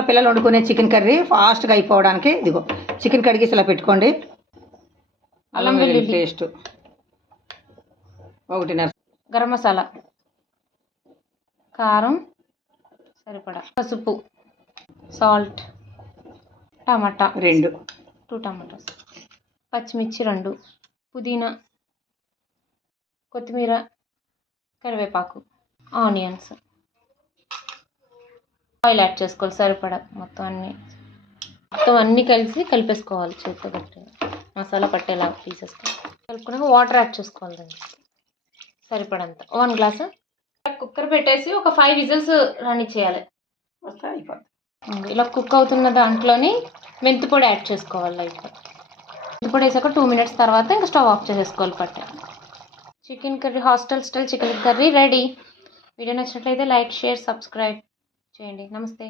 కుక్కర్లో పిల్లలు వండుకునే చికెన్ కర్రీ ఫాస్ట్గా అయిపోవడానికి ఇదిగో చికెన్ కడిగేసి ఇలా పెట్టుకోండి. అల్లం వెల్లుల్లి పేస్ట్ 1.5, గరం మసాలా, కారం సరిపడా, పసుపు, సాల్ట్, టమాటా 2 టమాటాస్, పచ్చిమిర్చి 2, పుదీనా, కొత్తిమీర, కరివేపాకు, ఆనియన్స్, ఆయిల్ యాడ్ చేసుకోవాలి సరిపడా. మొత్తం అన్నీ కలిపేసుకోవాలి చేతితో గట్టిగా, మసాలా పట్టేలా తీసేసుకోవాలి. కలుపుకున్నాక వాటర్ యాడ్ చేసుకోవాలి దానికి సరిపడంత. 1 గ్లాసు. కుక్కర్ పెట్టేసి ఒక 5 విజిల్స్ రానిచ్చేయాలి. ఇలా కుక్ అవుతున్న దాంట్లోని మెంతిపొడి యాడ్ చేసుకోవాలి లైట్గా. మెంతిపొడి వేసాక 2 మినిట్స్ తర్వాత ఇంకా స్టవ్ ఆఫ్ చేసేసుకోవాలి. Chicken curry, hostel style chicken curry ready. Video నచ్చినట్లయితే లైక్, షేర్, సబ్స్క్రైబ్ చేయండి. నమస్తే.